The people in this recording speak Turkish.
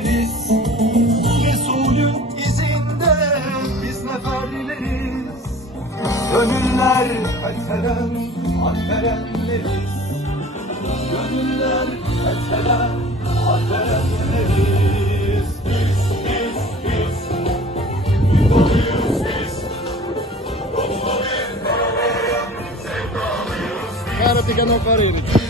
komutan koç Resulün izinde biz neferleriz Gönüller fetheden alperenleriz Gönüller fetheden alperenleriz Biz, biz, biz. Doluyuz biz Cara, fica no aparelho.